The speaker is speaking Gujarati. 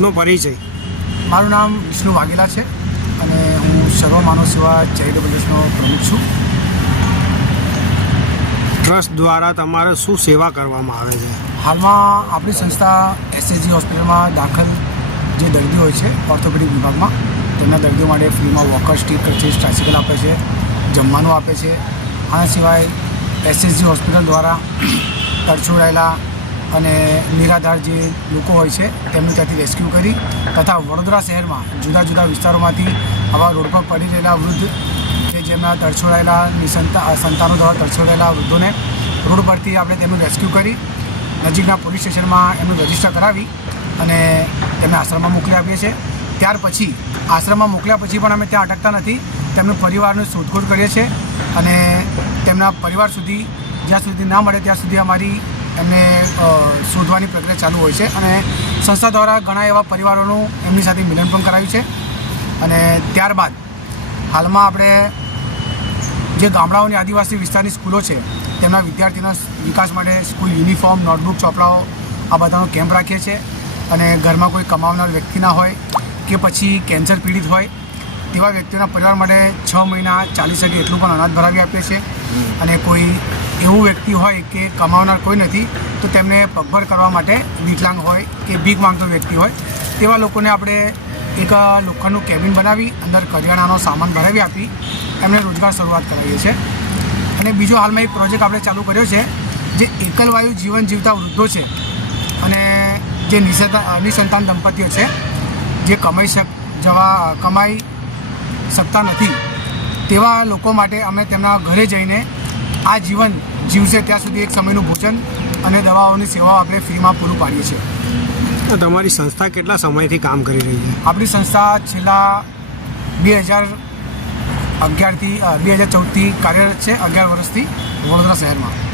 આપનો પરિચય. મારું નામ વિષ્ણુ વાઘેલા છે અને હું સર્વ માનવ સેવા ચેરિટેબલ ટ્રસ્ટનો પ્રમુખ છું. ટ્રસ્ટ દ્વારા તમારે શું સેવા કરવામાં આવે છે? હાલમાં આપણી સંસ્થા એસએસજી હોસ્પિટલમાં દાખલ જે દર્દીઓ હોય છે, ઓર્થોપેડિક વિભાગમાં, તેમના દર્દીઓ માટે ફ્રીમાં વોકર સ્ટીક છે સ્ટ્રાસિકલ આપે છે, જમવાનું આપે છે. આના સિવાય એસએસજી હોસ્પિટલ દ્વારા તરછોડાયેલા અને નિરાધાર જે લોકો હોય છે, તેમનું ત્યાંથી રેસ્ક્યુ કરી તથા વડોદરા શહેરમાં જુદા જુદા વિસ્તારોમાંથી આવા રોડ પર પડી રહેલા વૃદ્ધ કે જેમના તરછોડાયેલા નિસંતા સંતાનો દ્વારા તરછોડાયેલા વૃદ્ધોને રોડ પરથી આપણે તેમનું રેસ્ક્યુ કરી નજીકના પોલીસ સ્ટેશનમાં એમનું રજિસ્ટર કરાવી અને તેમને આશ્રમમાં મોકલી આપીએ છીએ. ત્યાર પછી, આશ્રમમાં મોકલ્યા પછી પણ અમે ત્યાં અટકતા નથી. તેમનું પરિવારનું શોધખોળ કરીએ છીએ અને તેમના પરિવાર સુધી, જ્યાં સુધી ના મળે ત્યાં સુધી અમારી એમને શોધવાની પ્રક્રિયા ચાલુ હોય છે અને સંસ્થા દ્વારા ઘણા એવા પરિવારોનું એમની સાથે મિલન પણ કરાવ્યું છે. અને ત્યારબાદ હાલમાં આપણે જે ગામડાઓની આદિવાસી વિસ્તારની સ્કૂલો છે, તેમના વિદ્યાર્થીના વિકાસ માટે સ્કૂલ યુનિફોર્મ, નોટબુક, ચોપડાઓ આ બધાનો કેમ્પ રાખીએ છીએ. અને ઘરમાં કોઈ કમાવનાર વ્યક્તિ ના હોય કે પછી કેન્સર પીડિત હોય, તેવા વ્યક્તિઓના પરિવાર માટે છ મહિના ચાલીસ હજી એટલું પણ અનાજ ભરાવી આપીએ છીએ. અને કોઈ એવું વ્યક્તિ હોય કે કમાવનાર કોઈ નથી, તો તેમને પગભર કરવા માટે વિકલાંગ હોય કે ભીખ માંગતો વ્યક્તિ હોય, તેવા લોકોને આપણે એક લોખંડનું કેબિન બનાવી, અંદર કરિયાણાનો સામાન ભરાવી આપી, એમને રોજગાર શરૂઆત કરાવીએ છીએ. અને બીજો હાલમાં એક પ્રોજેક્ટ આપણે ચાલુ કર્યો છે, જે એકલવાયુ જીવન જીવતા વૃદ્ધો છે, અને જે નિસંતા નિસંતાન દંપતીઓ છે, જે કમાઈ શક, જવા, કમાઈ શકતા નથી, તેવા લોકો માટે અમે તેમના ઘરે જઈને આ જીવન જીવશે ત્યાં સુધી એક સમયનું ભોજન અને દવાઓની સેવાઓ આપણે ફ્રીમાં પૂરું પાડીએ છીએ. તો તમારી સંસ્થા કેટલા સમયથી કામ કરી રહી છે? આપણી સંસ્થા છેલ્લા બે હજાર અગિયારથી બે હજાર ચૌદથી કાર્યરત છે અગિયાર વર્ષથી વડોદરા શહેરમાં.